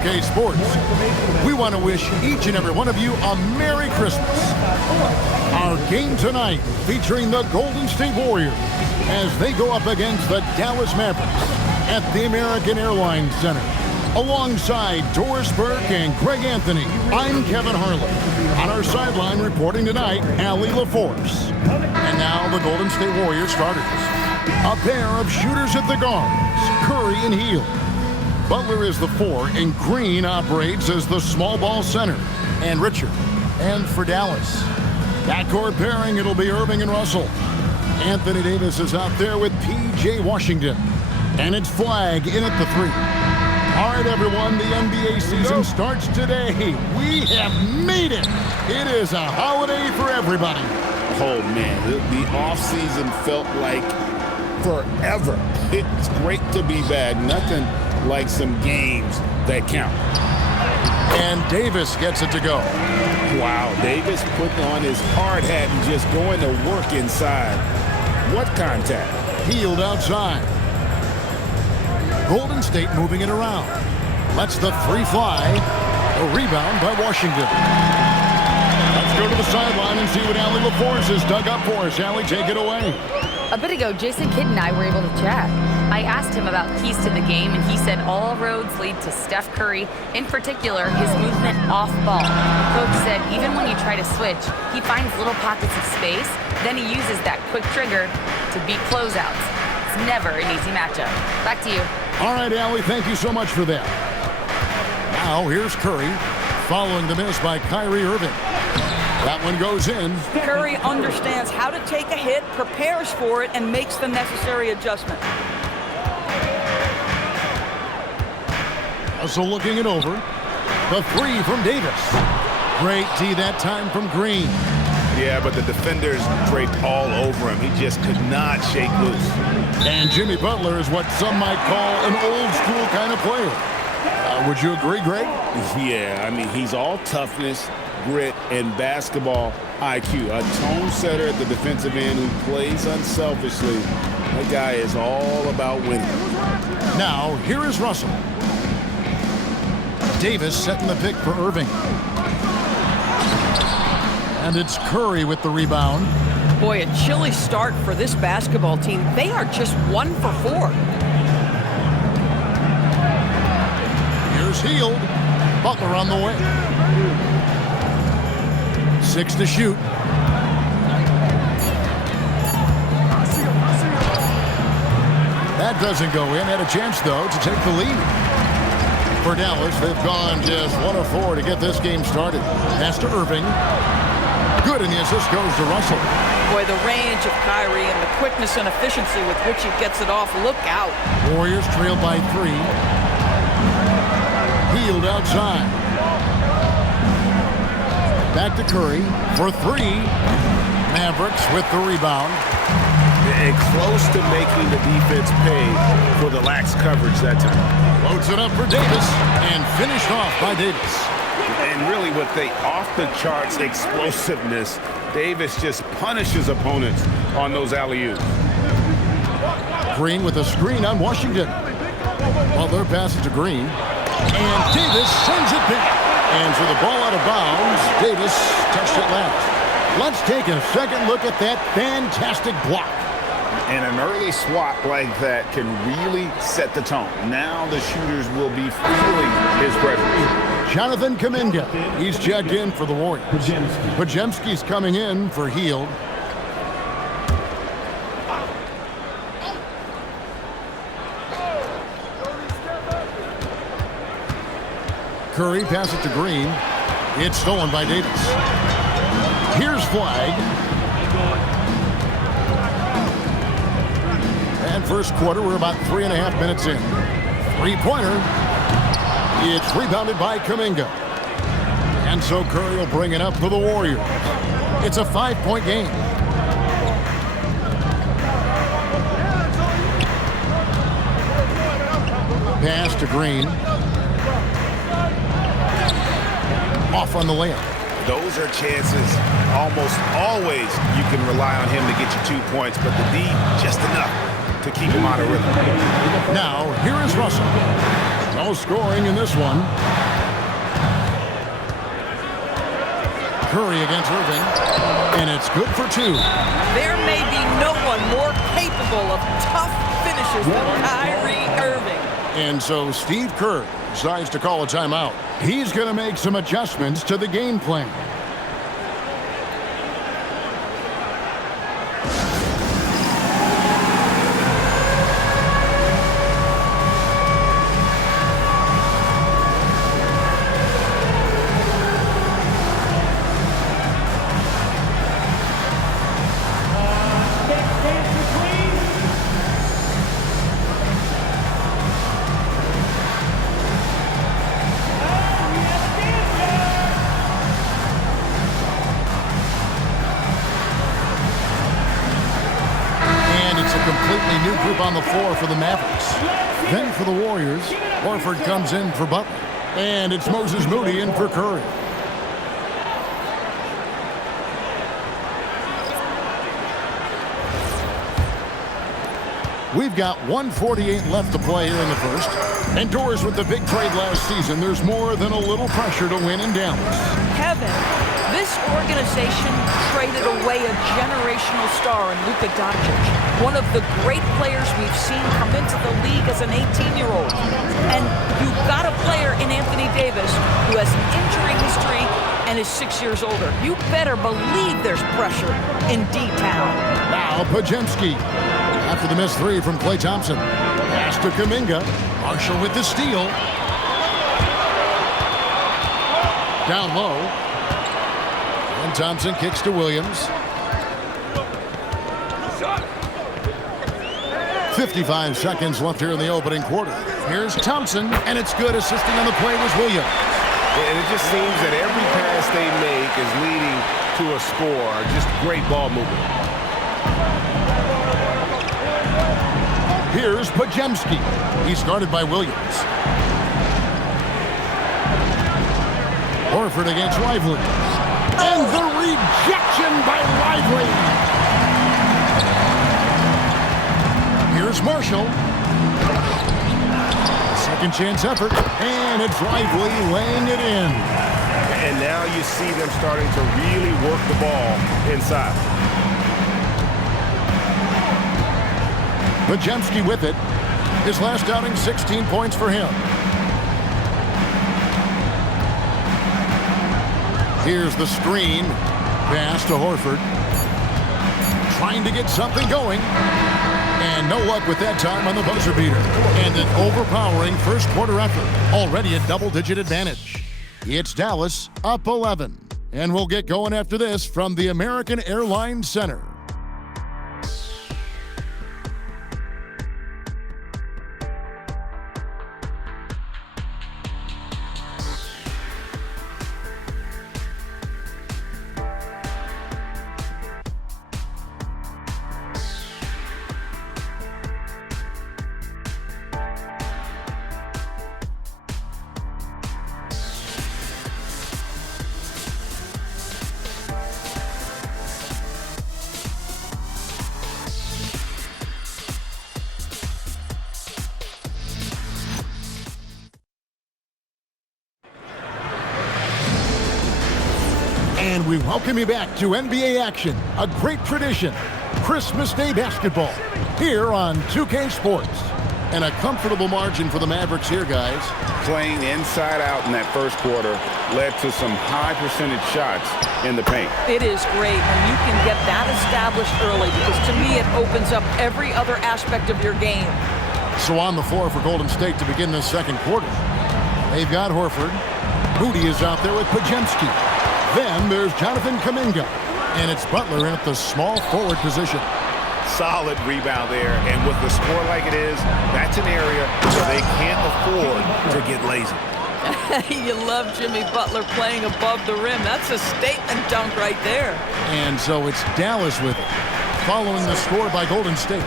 Okay, sports. We want to wish each and every one of you a Merry Christmas. Our game tonight featuring the Golden State Warriors as they go up against the Dallas Mavericks at the American Airlines Center. Alongside Doris Burke and Greg Anthony, I'm Kevin Harlan. On our sideline reporting tonight, Allie LaForce. And now the Golden State Warriors starters. A pair of shooters at the guards, Curry and Hield. Butler is the 4, and Green operates as the small ball center. And Richard. And for Dallas, backcourt pairing, it'll be Irving and Russell. Anthony Davis is out there with P.J. Washington. And it's Flag in at the 3. All right, everyone, the NBA season starts today. We have made it. It is a holiday for everybody. Oh, man, the offseason felt like forever. It's great to be back. Nothing like some games that count. And Davis gets it to go. Wow, Davis putting on his hard hat and just going to work inside. What contact? Hield outside. Golden State moving it around. Lets the 3 fly. A rebound by Washington. Let's go to the sideline and see what Allie LaForce has dug up for us. Allie, take it away. A bit ago, Jason Kidd and I were able to chat. I asked him about keys to the game, and he said all roads lead to Steph Curry, in particular, his movement off ball. Coach said even when you try to switch, he finds little pockets of space, then he uses that quick trigger to beat closeouts. It's never an easy matchup. Back to you. All right, Allie, thank you so much for that. Now, here's Curry, following the miss by Kyrie Irving. That one goes in. Curry understands how to take a hit, prepares for it, and makes the necessary adjustment. So looking it over. The 3 from Davis. Great D that time from Green. Yeah, but the defenders draped all over him. He just could not shake loose. And Jimmy Butler is what some might call an old school kind of player. Would you agree, Greg? Yeah, I mean, he's all toughness, grit, and basketball IQ. A tone setter at the defensive end who plays unselfishly. That guy is all about winning. Now, here is Russell. Davis setting the pick for Irving. And it's Curry with the rebound. Boy, a chilly start for this basketball team. They are just 1 for 4. Here's Hield. Butler on the way. 6 to shoot. That doesn't go in. Had a chance, though, to take the lead. For Dallas, they've gone just 1 of 4 to get this game started. Pass to Irving. Good, and the assist goes to Russell. Boy, the range of Kyrie and the quickness and efficiency with which he gets it off. Look out. Warriors trail by 3. Hield outside. Back to Curry for 3. Mavericks with the rebound. And close to making the defense pay for the lax coverage that time. Loads it up for Davis and finished off by Davis. And really with the off-the-charts explosiveness, Davis just punishes opponents on those alley-oops. Green with a screen on Washington. Butler passes to Green. And Davis sends it back. And for the ball out of bounds, Davis touched it last. Let's take a second look at that fantastic block. And an early swat like that can really set the tone. Now the shooters will be feeling his presence. Jonathan Kuminga, he's checked in for the Warriors. Podziemski's coming in for Hield. Curry passes it to Green. It's stolen by Davis. Here's Flag. And first quarter, we're about 3.5 minutes in. 3-pointer. It's rebounded by Kuminga. And so Curry will bring it up for the Warriors. It's a 5-point game. Pass to Green. Off on the layup. Those are chances almost always you can rely on him to get you 2 points, but the D just enough to keep him out of rhythm. Now, here is Russell. No scoring in this one. Curry against Irving, and it's good for 2. There may be no one more capable of tough finishes than Kyrie Irving. And so Steve Kerr decides to call a timeout. He's going to make some adjustments to the game plan. Completely new group on the floor for the Mavericks. Then for the Warriors, Horford comes in for Butler. And it's Moses Moody in for Curry. We've got 1:48 left to play here in the first. Indoors with the big trade last season, there's more than a little pressure to win in Dallas. Kevin, this organization traded away a generational star in Luka Doncic, one of the great players we've seen come into the league as an 18-year-old. And you've got a player in Anthony Davis who has an injury history and is 6 years older. You better believe there's pressure in D-Town. Now Podziemski. After the missed 3 from Klay Thompson. Pass to Kuminga. Marshall with the steal. Down low. And Thompson kicks to Williams. 55 seconds left here in the opening quarter. Here's Thompson, and it's good. Assisting on the play was Williams. And it just seems that every pass they make is leading to a score. Just great ball movement. Here's Podziemski. He's guarded by Williams. Horford against Lively. And the rejection by Lively. Here's Marshall. Second chance effort. And it's Lively laying it in. And now you see them starting to really work the ball inside. Podziemski with it. His last outing, 16 points for him. Here's the screen. Pass to Horford. Trying to get something going. And no luck with that time on the buzzer beater. And an overpowering first quarter effort. Already a double-digit advantage. It's Dallas up 11. And we'll get going after this from the American Airlines Center. And we welcome you back to NBA action, a great tradition, Christmas Day basketball, here on 2K Sports. And a comfortable margin for the Mavericks here, guys. Playing inside out in that first quarter led to some high percentage shots in the paint. It is great when you can get that established early, because to me it opens up every other aspect of your game. So on the floor for Golden State to begin this second quarter. They've got Horford. Moody is out there with Podziemski. Then there's Jonathan Kuminga. And it's Butler in at the small forward position. Solid rebound there. And with the score like it is, that's an area where they can't afford to get lazy. You love Jimmy Butler playing above the rim. That's a statement dunk right there. And so it's Dallas with it, following the score by Golden State.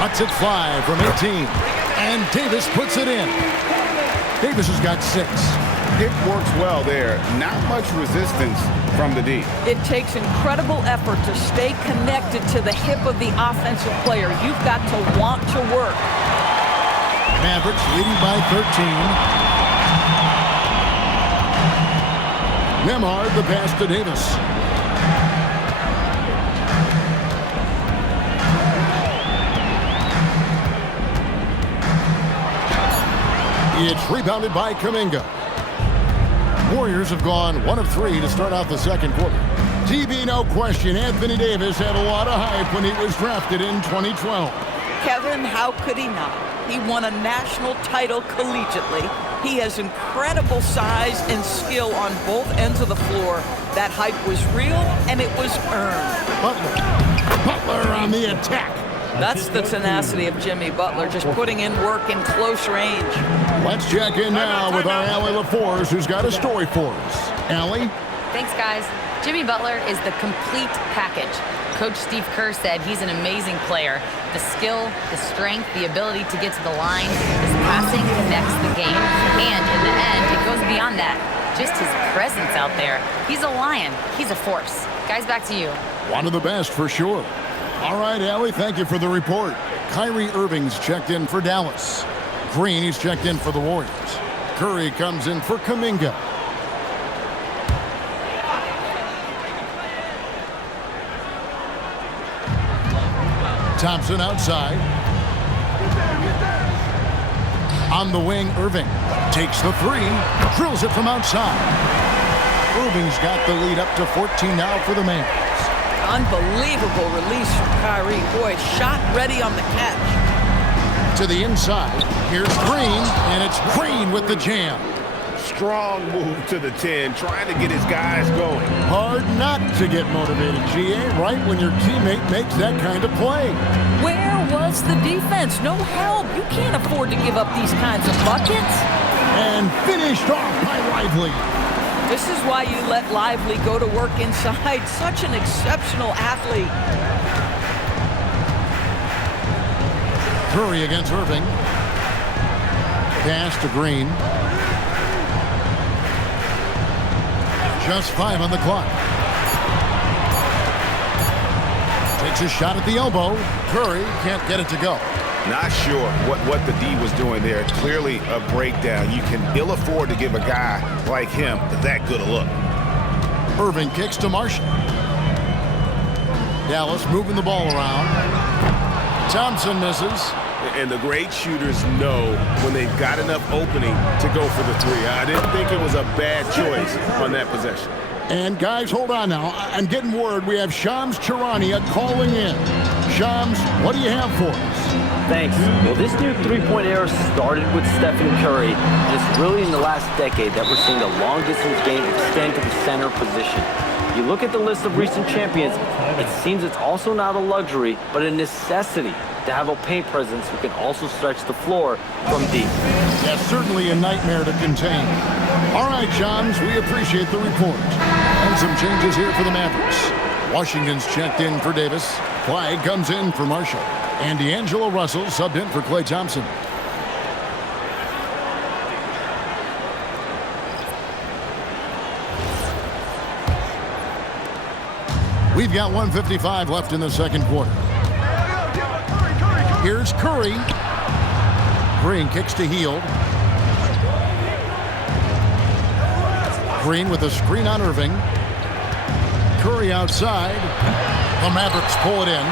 Lets it fly from 18. And Davis puts it in. Davis has got 6. It works well there. Not much resistance from the D. It takes incredible effort to stay connected to the hip of the offensive player. You've got to want to work. Mavericks leading by 13. Nemhard the pass to Davis. It's rebounded by Kuminga. Warriors have gone 1 of 3 to start out the second quarter. TV, no question, Anthony Davis had a lot of hype when he was drafted in 2012. Kevin, how could he not? He won a national title collegiately. He has incredible size and skill on both ends of the floor. That hype was real, and it was earned. Butler on the attack. That's the tenacity of Jimmy Butler, just putting in work in close range. Let's check in now with our Allie LaForce, who's got a story for us. Allie? Thanks, guys. Jimmy Butler is the complete package. Coach Steve Kerr said he's an amazing player. The skill, the strength, the ability to get to the line, his passing connects the game. And in the end, it goes beyond that. Just his presence out there. He's a lion. He's a force. Guys, back to you. One of the best for sure. All right, Allie, thank you for the report. Kyrie Irving's checked in for Dallas. Green, he's checked in for the Warriors. Curry comes in for Kuminga. Thompson outside. On the wing, Irving takes the 3, drills it from outside. Irving's got the lead up to 14 now for the Mavs. Unbelievable release from Kyrie. Boy, shot ready on the catch. To the inside, here's Green, and it's Green with the jam. Strong move to the 10, trying to get his guys going. Hard not to get motivated, GA, right when your teammate makes that kind of play. Where was the defense? No help. You can't afford to give up these kinds of buckets. And finished off by Lively. This is why you let Lively go to work inside. Such an exceptional athlete. Curry against Irving. Pass to Green. Just 5 on the clock. Takes a shot at the elbow. Curry can't get it to go. Not sure what the D was doing there. Clearly a breakdown. You can ill afford to give a guy like him that good a look. Irving kicks to Marshall. Dallas moving the ball around. Thompson misses. And the great shooters know when they've got enough opening to go for the 3. I didn't think it was a bad choice on that possession. And guys, hold on now. I'm getting word we have Shams Charania calling in. Shams, what do you have for us? Thanks. Well, this new three-point era started with Stephen Curry, and it's really in the last decade that we're seeing the long-distance game extend to the center position. You look at the list of recent champions, it seems it's also not a luxury, but a necessity to have a paint presence who can also stretch the floor from deep. That's certainly a nightmare to contain. All right, Shams, we appreciate the report. And some changes here for the Mavericks. Washington's checked in for Davis. Clyde comes in for Marshall. And D'Angelo Russell subbed in for Klay Thompson. We've got 1:55 left in the second quarter. Here's Curry. Green kicks to Hield. Green with a screen on Irving. Curry outside. The Mavericks pull it in.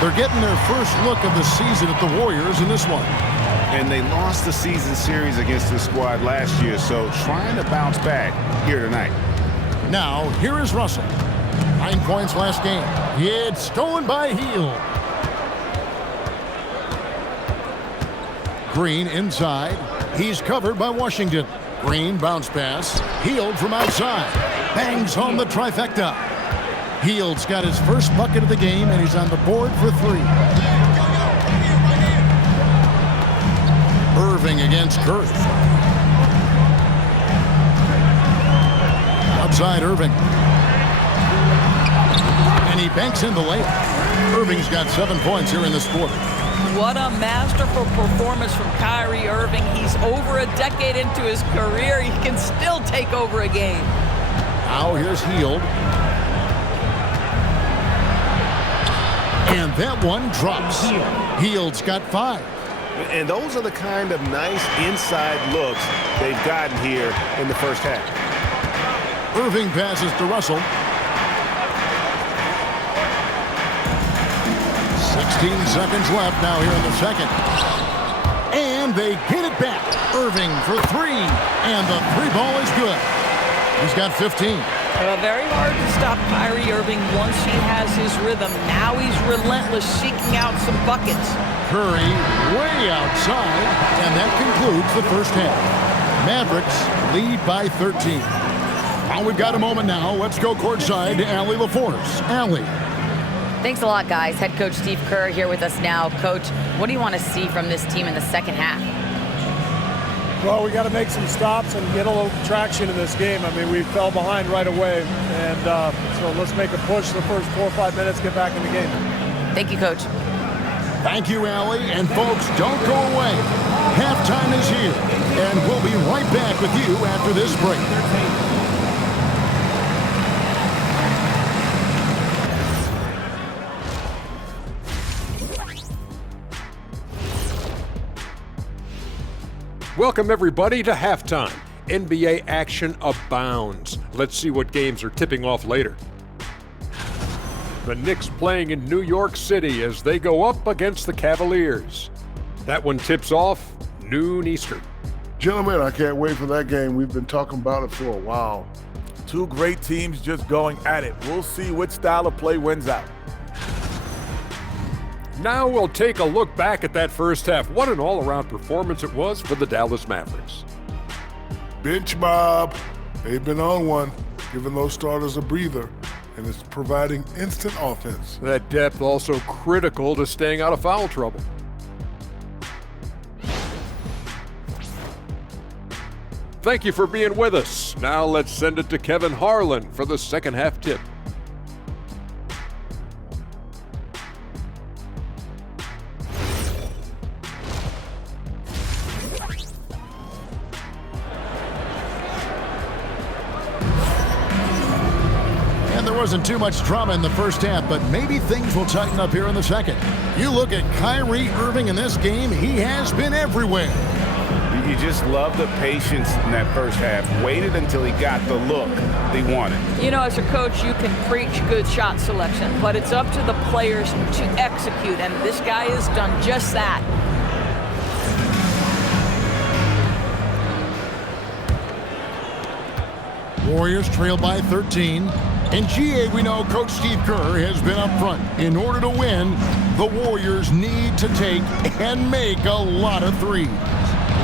They're getting their first look of the season at the Warriors in this one. And they lost the season series against this squad last year, so trying to bounce back here tonight. Now, here is Russell. 9 points last game. It's stolen by Hield. Green inside. He's covered by Washington. Green bounce pass. Hield from outside. Bangs home the trifecta. Hield's got his first bucket of the game, and he's on the board for 3. Irving against Curry. Outside Irving. And he banks in the layup. Irving's got 7 points here in this quarter. What a masterful performance from Kyrie Irving. He's over a decade into his career. He can still take over a game. Now here's Hield. And that one drops. Hield's got 5. And those are the kind of nice inside looks they've gotten here in the first half. Irving passes to Russell. 16 seconds left now here in the second. And they get it back. Irving for three. And the three ball is good. He's got 15. Very hard to stop Kyrie Irving once he has his rhythm. Now he's relentless, seeking out some buckets. Curry way outside. And that concludes the first half. Mavericks lead by 13. Well, we've got a moment now. Let's go courtside to Allie LaForce. Allie. Thanks a lot, guys. Head coach Steve Kerr here with us now. Coach, what do you want to see from this team in the second half? Well, we got to make some stops and get a little traction in this game. I mean, we fell behind right away, and so let's make a push the first 4 or 5 minutes, get back in the game. Thank you, Coach. Thank you, Allie. And folks, don't go away. Halftime is here, and we'll be right back with you after this break. Welcome, everybody, to halftime. NBA action abounds. Let's see what games are tipping off later. The Knicks playing in New York City as they go up against the Cavaliers. That one tips off noon Eastern. Gentlemen, I can't wait for that game. We've been talking about it for a while. Two great teams just going at it. We'll see which style of play wins out. Now we'll take a look back at that first half. What an all-around performance it was for the Dallas Mavericks. Bench mob. They've been on one, giving those starters a breather, and it's providing instant offense. That depth also critical to staying out of foul trouble. Thank you for being with us. Now let's send it to Kevin Harlan for the second half tip. Wasn't too much drama in the first half, but maybe things will tighten up here in the second. You look at Kyrie Irving in this game, he has been everywhere. You just love the patience in that first half. Waited until he got the look they wanted. You know, as a coach, you can preach good shot selection, but it's up to the players to execute, and this guy has done just that. Warriors trail by 13. In GA, we know Coach Steve Kerr has been up front. In order to win, the Warriors need to take and make a lot of threes.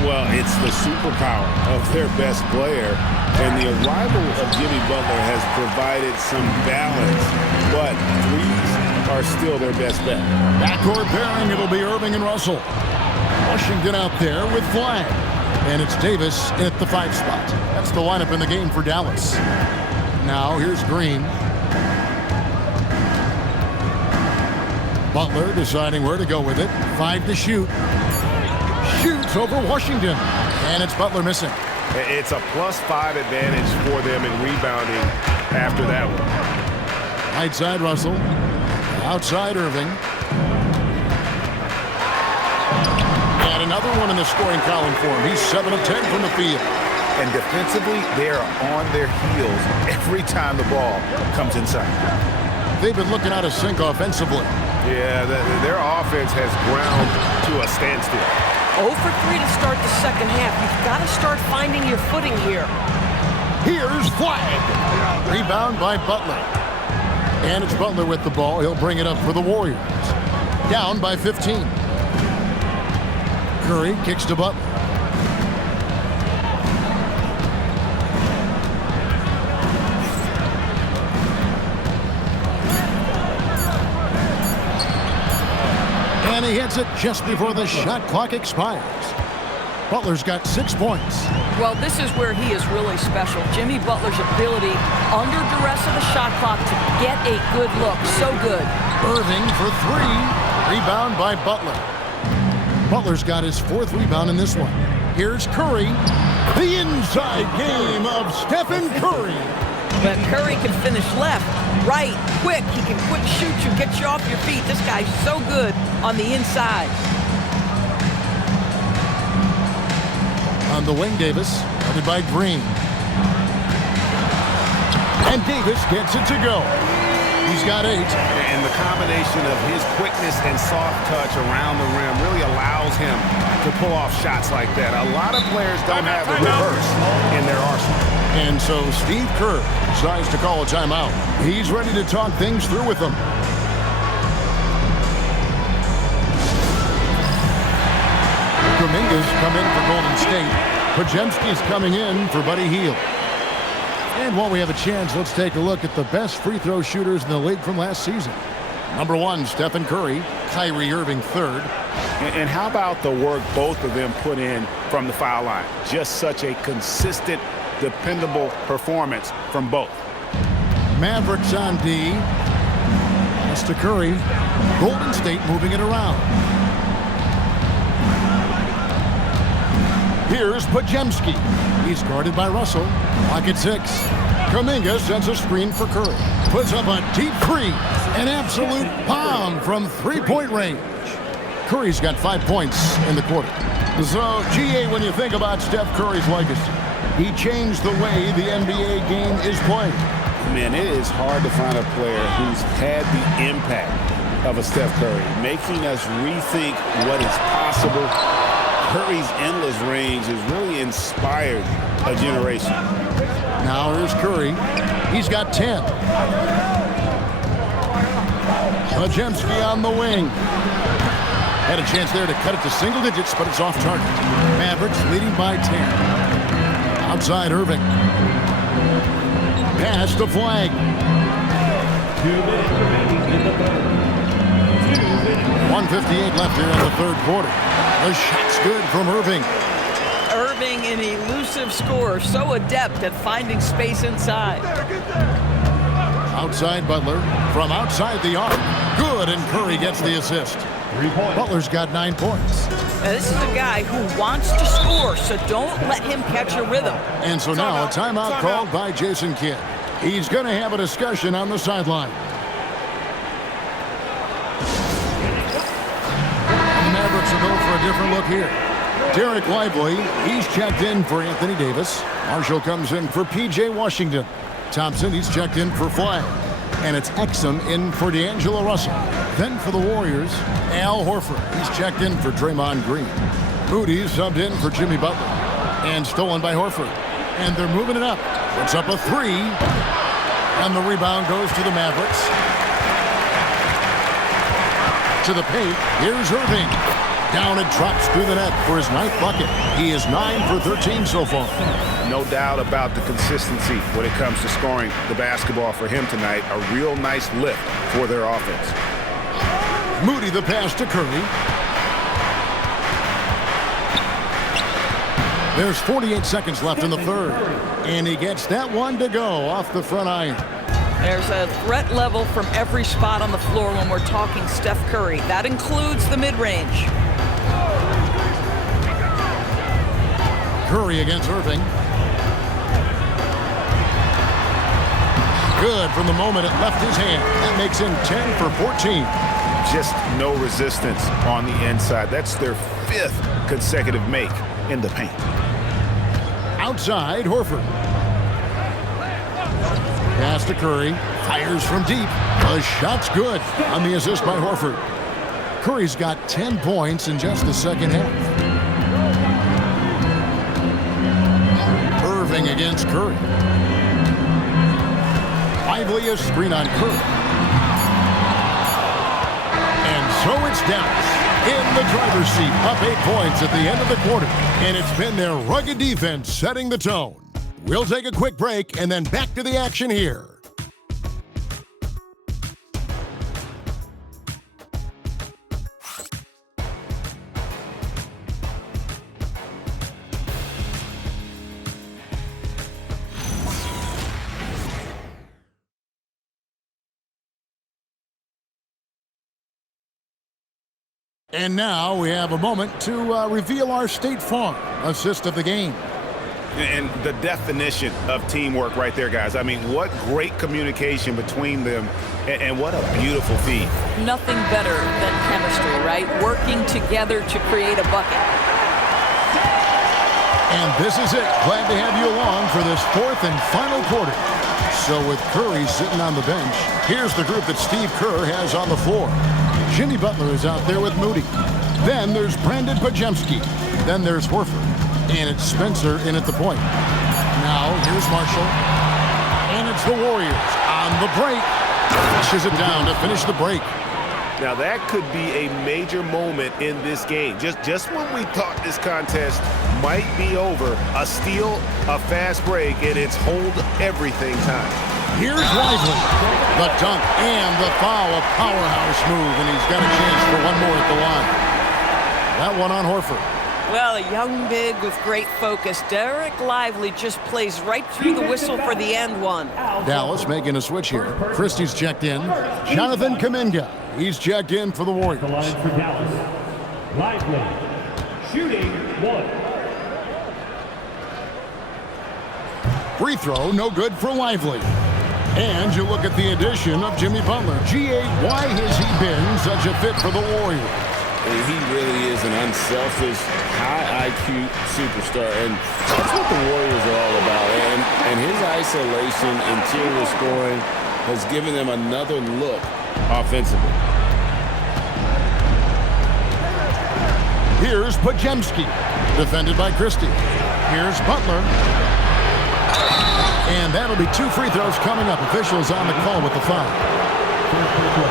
Well, it's the superpower of their best player, and the arrival of Jimmy Butler has provided some balance, but threes are still their best bet. Backcourt pairing, it'll be Irving and Russell. Washington out there with Flag. And it's Davis at the 5 spot. That's the lineup in the game for Dallas. Now here's Green. Butler deciding where to go with it. 5 to shoot. Shoots over Washington. And it's Butler missing. It's a +5 advantage for them in rebounding after that one. Right side Russell. Outside Irving. And another one in the scoring column for him. He's 7 of 10 from the field. And defensively, they are on their heels every time the ball comes inside. They've been looking out of sync offensively. Yeah, their offense has ground to a standstill. 0 for 3 to start the second half. You've got to start finding your footing here. Here's Flag. Rebound by Butler. And it's Butler with the ball. He'll bring it up for the Warriors. Down by 15. Curry kicks to Butler. And he hits it just before the shot clock expires. Butler's got 6 points. Well, this is where he is really special. Jimmy Butler's ability under duress of the shot clock to get a good look. So good. Irving for 3. Rebound by Butler. Butler's got his 4th rebound in this one. Here's Curry. The inside game of Stephen Curry. But Curry can finish left, right, quick. He can quick shoot you, get you off your feet. This guy's so good on the inside. On the wing, Davis, headed by Green. And Davis gets it to go. He's got 8. And the combination of his quickness and soft touch around the rim really allows him to pull off shots like that. A lot of players don't have the reverse in their arsenal. And so Steve Kerr decides to call a timeout. He's ready to talk things through with them. Dominguez come in for Golden State. Pajemski's coming in for Buddy Hield. And while we have a chance, let's take a look at the best free throw shooters in the league from last season. Number 1, Stephen Curry. Kyrie Irving 3rd. And how about the work both of them put in from the foul line? Just such a consistent, dependable performance from both. Mavericks on D. That's to Curry. Golden State moving it around. Here's Pajemski. He's guarded by Russell. Pocket 6. Kuminga sends a screen for Curry. Puts up a deep 3. An absolute bomb from three-point range. Curry's got 5 points in the quarter. So, GA, when you think about Steph Curry's legacy, he changed the way the NBA game is played. Man, it is hard to find a player who's had the impact of a Steph Curry, making us rethink what is possible. Curry's endless range has really inspired a generation. Now here's Curry. He's got 10. Pajemski on the wing. Had a chance there to cut it to single digits, but it's off target. Mavericks leading by 10. Outside Irving. Pass to Flag. 1:58 left here in the third quarter. The shot's good from Irving. Irving, an elusive scorer, so adept at finding space inside. Outside Butler. From outside the arc. Good, and Curry gets the assist. Butler's got 9 points. Now, this is a guy who wants to score, so don't let him catch a rhythm. And so now a timeout called by Jason Kidd. He's going to have a discussion on the sideline. And the Mavericks will go for a different look here. Derek Lively, he's checked in for Anthony Davis. Marshall comes in for P.J. Washington. Thompson, he's checked in for Flag. And it's Exum in for D'Angelo Russell. Then for the Warriors, Al Horford. He's checked in for Draymond Green. Moody's subbed in for Jimmy Butler. And stolen by Horford. And they're moving it up. It's up a 3. And the rebound goes to the Mavericks. To the paint, here's Irving. Down and drops through the net for his 9th bucket. He is 9 for 13 so far. No doubt about the consistency when it comes to scoring the basketball for him tonight. A real nice lift for their offense. Moody the pass to Curry. There's 48 seconds left in the third. And he gets that one to go off the front iron. There's a threat level from every spot on the floor when we're talking Steph Curry. That includes the mid-range. Curry against Irving. Good from the moment it left his hand. That makes him 10 for 14. Just no resistance on the inside. That's their 5th consecutive make in the paint. Outside, Horford. Pass to Curry. Fires from deep. The shot's good on the assist by Horford. Curry's got 10 points in just the second half. Irving against Curry. Lively a screen on Curry. And so it's Dallas in the driver's seat, up 8 points at the end of the quarter. And it's been their rugged defense setting the tone. We'll take a quick break and then back to the action here. And now we have a moment to reveal our State Farm assist of the game. And the definition of teamwork right there, guys. I mean, what great communication between them, and what a beautiful feed. Nothing better than chemistry, right? Working together to create a bucket. And this is it. Glad to have you along for this fourth and final quarter. So with Curry sitting on the bench, here's the group that Steve Kerr has on the floor. Jimmy Butler is out there with Moody. Then there's Brandon Pajemski. Then there's Horford. And it's Spencer in at the point. Now here's Marshall. And it's the Warriors on the break. Pushes it down to finish the break. Now that could be a major moment in this game. Just when we thought this contest might be over, a steal, a fast break, and it's hold everything time. Here's Lively. The dunk and the foul, a powerhouse move, and he's got a chance for one more at the line. That one on Horford. Well, a young big with great focus. Derek Lively just plays right through the whistle for the end one. Dallas making a switch here. Christie's checked in. Jonathan Kuminga. He's checked in for the Warriors. The line for Dallas. Lively. Shooting one. Free throw, no good for Lively. And you look at the addition of Jimmy Butler. G.A., why has he been such a fit for the Warriors? He really is an unselfish, high IQ superstar, and that's what the Warriors are all about. And his isolation, interior scoring has given them another look offensively. Here's Pajemski, defended by Christie. Here's Butler. And that'll be 2 free throws coming up. Officials on the call with the foul.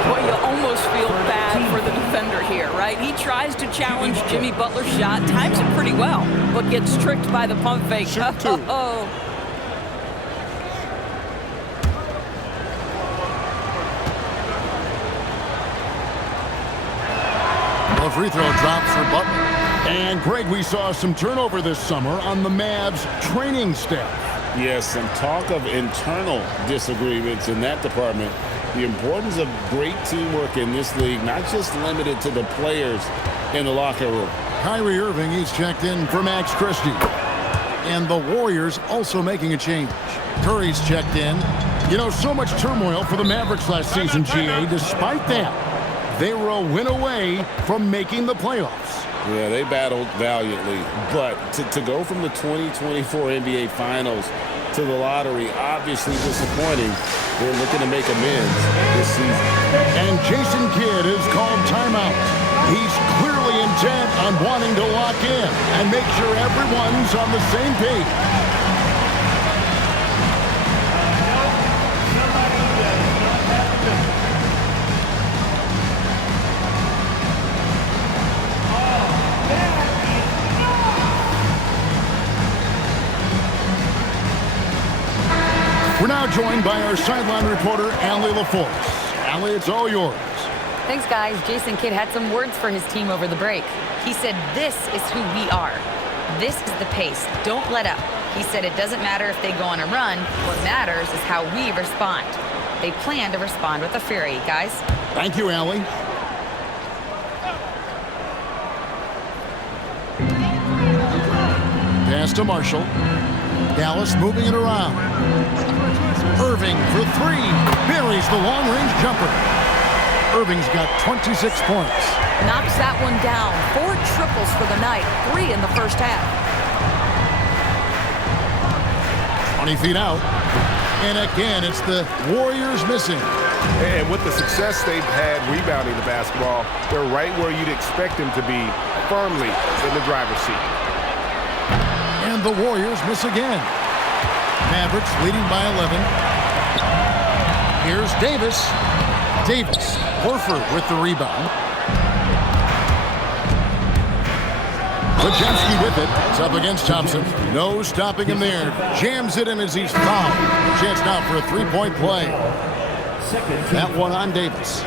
Well, you almost feel bad for the defender here, right? He tries to challenge Jimmy Butler's shot, times it pretty well, but gets tricked by the pump fake. Oh. A free throw drop for Butler. And Greg, we saw some turnover this summer on the Mavs training staff. Yes, some talk of internal disagreements in that department. The importance of great teamwork in this league, not just limited to the players in the locker room. Kyrie Irving, he's checked in for Max Christie. And the Warriors also making a change. Curry's checked in. You know, so much turmoil for the Mavericks last season, G.A. Despite that, they were a win away from making the playoffs. Yeah, they battled valiantly. But to go from the 2024 NBA Finals to the lottery, obviously disappointing. They're looking to make amends this season. And Jason Kidd has called timeout. He's clearly intent on wanting to lock in and make sure everyone's on the same page. We're now joined by our sideline reporter, Allie LaForce. Allie, it's all yours. Thanks, guys. Jason Kidd had some words for his team over the break. He said, "This is who we are. This is the pace. Don't let up." He said it doesn't matter if they go on a run. What matters is how we respond. They plan to respond with a fury, guys. Thank you, Allie. Pass to Marshall. Dallas moving it around. Irving for 3. Buries the long-range jumper. Irving's got 26 points. Knocks that one down. 4 triples for the night. 3 in the first half. 20 feet out. And again, it's the Warriors missing. And with the success they've had rebounding the basketball, they're right where you'd expect them to be, firmly in the driver's seat. And the Warriors miss again. Mavericks leading by 11. Here's Davis. Horford with the rebound. Pajemski with it. It's up against Thompson. No stopping him there. Jams it in as he's fouled. Chance now for a 3-point play. That one on Davis.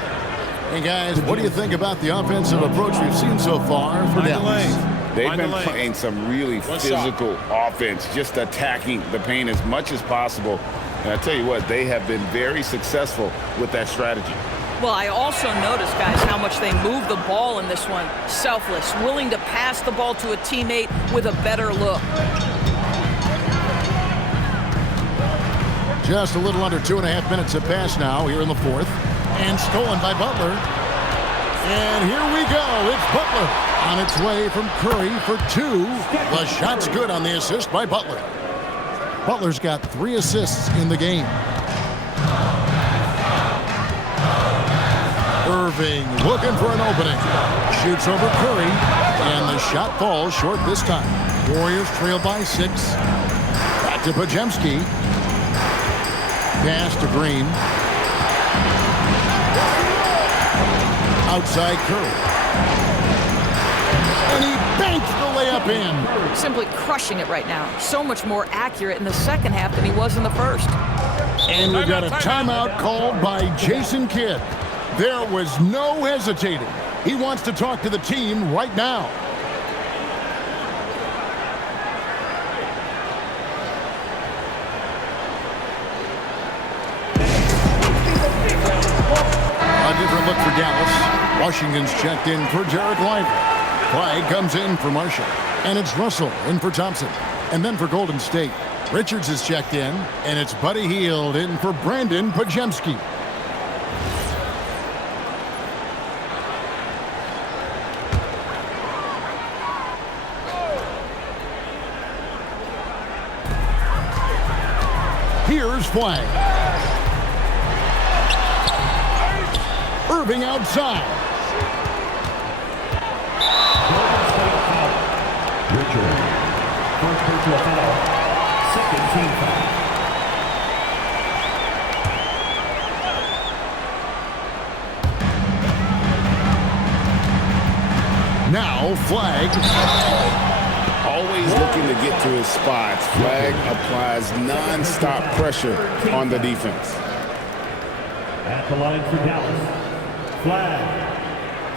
Hey, guys, what do you think about the offensive approach we've seen so far for Dallas? They've been playing some really physical offense, just attacking the paint as much as possible. And I tell you what, they have been very successful with that strategy. Well, I also noticed, guys, how much they move the ball in this one. Selfless, willing to pass the ball to a teammate with a better look. Just a little under 2.5 minutes have passed now here in the fourth. And stolen by Butler. And here we go. It's Butler On its way from Curry for 2. The shot's good on the assist by Butler. Butler's got 3 assists in the game. Irving looking for an opening. Shoots over Curry, and the shot falls short this time. Warriors trail by 6. Back to Podziemski. Pass to Green. Outside Curry. And he banks the layup in. Simply crushing it right now. So much more accurate in the second half than he was in the first. And we've got a timeout called by Jason Kidd. There was no hesitating. He wants to talk to the team right now. A different look for Dallas. Washington's checked in for Derek Lively. Flag comes in for Marshall. And it's Russell in for Thompson. And then for Golden State, Richards is checked in. And it's Buddy Hield in for Brandon Podziemski. Here's Flag. Irving outside. Richard. First personal foul. Second team foul. Now Flag. Always looking to get to his spots. Flag applies non-stop pressure on the defense. At the line for Dallas. Flag.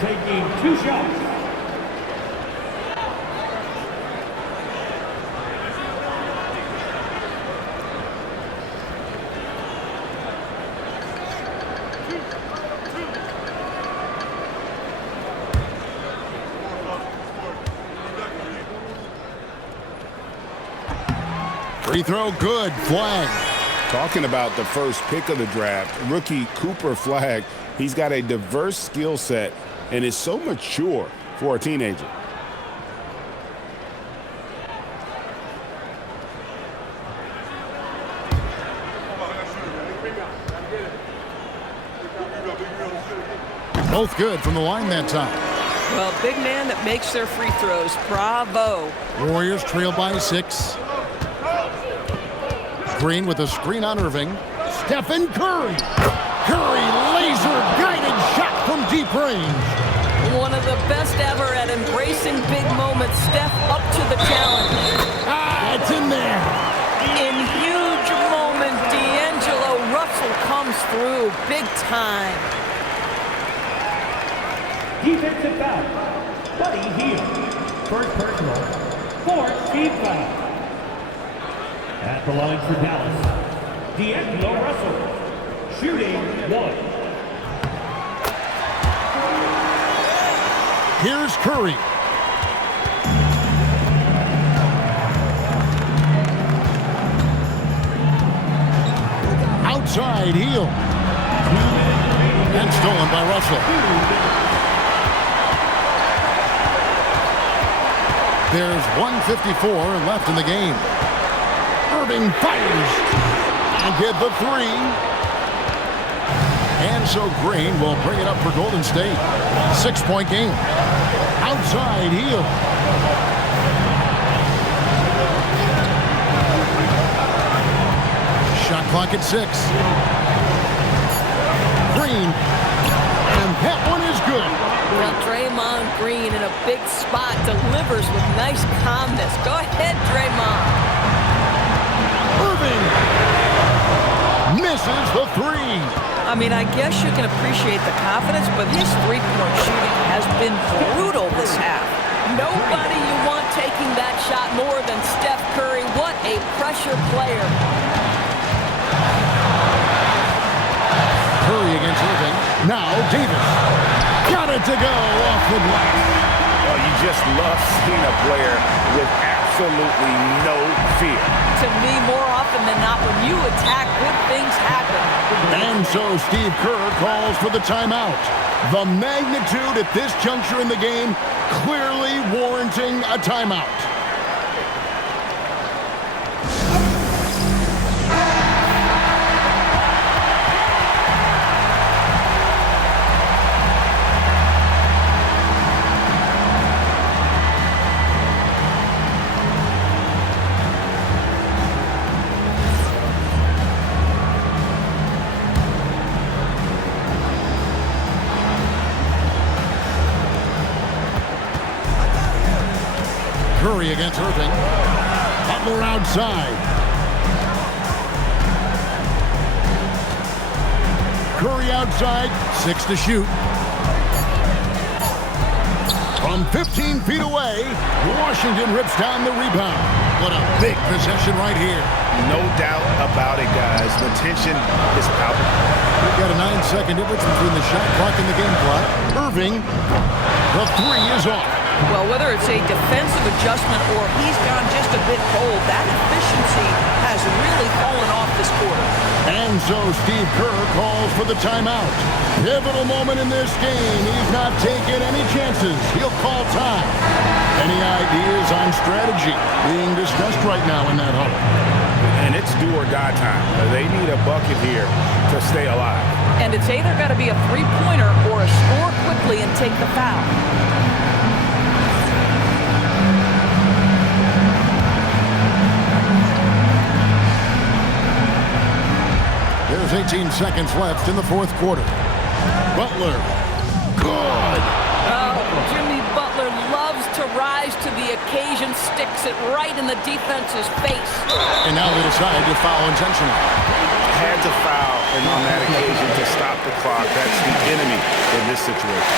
Taking 2 shots. Free throw good. Flag. Talking about the first pick of the draft, rookie Cooper Flag. He's got a diverse skill set and is so mature for a teenager. Both good from the line that time. Well, big man that makes their free throws. Bravo. Warriors trail by 6. Green with a screen on Irving. Stephen Curry. Curry laser-guided shot from deep range. One of the best ever at embracing big moments. Steph up to the challenge. It's in there. In huge moment, D'Angelo Russell comes through big time. Defensive foul. Buddy Hield. First personal. Fourth team foul. At the line for Dallas, D'Angelo Russell, shooting 1. Here's Curry. Outside Hield. And stolen by Russell. There's 1:54 left in the game. Irving fires and get the 3. And so Green will bring it up for Golden State. 6-point game. Outside Hield. Shot clock at 6. Green. And that one is good. Well, Draymond Green in a big spot delivers with nice calmness. Go ahead, Draymond. Irving misses the 3. I mean, I guess you can appreciate the confidence, but his three-point shooting has been brutal this half. Nobody you want taking that shot more than Steph Curry. What a pressure player. Curry against Irving. Now Davis. Got it to go off the glass. Well, you just love seeing a player with absolutely no fear. To me, more often than not, when you attack, good things happen. And so Steve Kerr calls for the timeout. The magnitude at this juncture in the game clearly warranting a timeout. Curry against Irving. Butler outside. Curry outside, 6 to shoot. From 15 feet away, Washington rips down the rebound. What a big possession right here. No doubt about it, guys. The tension is palpable. We've got a 9-second difference between the shot clock and the game clock. Irving, the three is off. Well, whether it's a defensive adjustment or he's gone just a bit cold, that efficiency has really fallen off this quarter. And so Steve Kerr calls for the timeout. Pivotal moment in this game. He's not taking any chances. He'll call time. Any ideas on strategy being discussed right now in that huddle? And it's do or die time. They need a bucket here to stay alive. And it's either got to be a three-pointer or a score quickly and take the foul. There's 18 seconds left in the fourth quarter. Butler. Good. Oh, Jimmy Butler loves to rise to the occasion, sticks it right in the defense's face. And now they decide to foul intentionally. Had to foul and on that occasion to stop the clock. That's the enemy in this situation.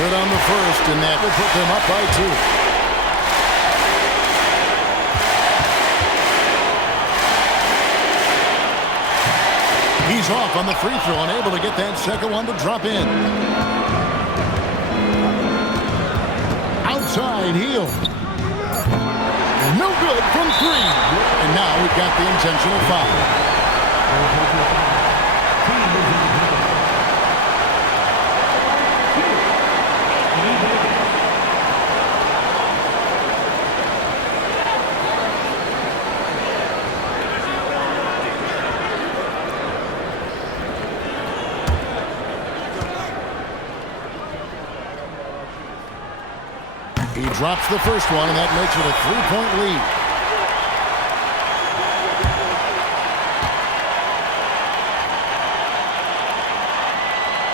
Good on the first, and that will put them up by 2. He's off on the free throw, unable to get that second one to drop in. Outside, Heel. No good from 3. And now we've got the intentional foul. He drops the first one, and that makes it a 3-point lead.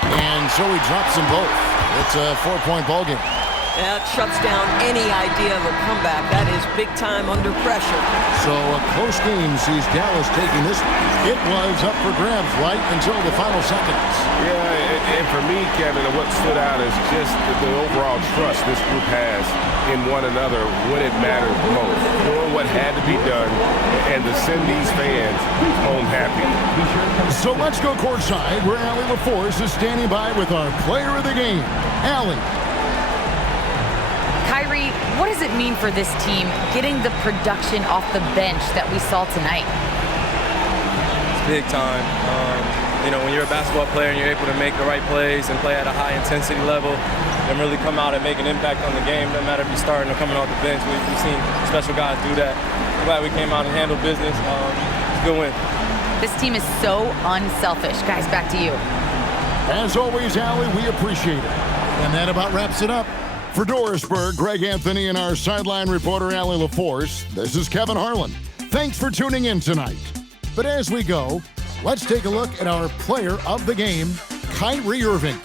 And so he drops them both. It's a 4-point ball game. That shuts down any idea of a comeback. That is big time under pressure. So a close game sees Dallas taking this. It was up for grabs right until the final seconds. Yeah, and for me, Kevin, what stood out is just the overall trust this group has in one another when it matters most. Doing what had to be done and to send these fans home happy. So let's go courtside where Allie LaForce is standing by with our player of the game, Allie. Kyrie, what does it mean for this team getting the production off the bench that we saw tonight? It's big time. You know, when you're a basketball player and you're able to make the right plays and play at a high intensity level and really come out and make an impact on the game, no matter if you're starting or coming off the bench. We've seen special guys do that. I'm glad we came out and handled business. It's a good win. This team is so unselfish. Guys, back to you. As always, Allie, we appreciate it. And that about wraps it up. For Dorisburg, Greg Anthony, and our sideline reporter, Allie LaForce, this is Kevin Harlan. Thanks for tuning in tonight. But as we go, let's take a look at our player of the game, Kyrie Irving.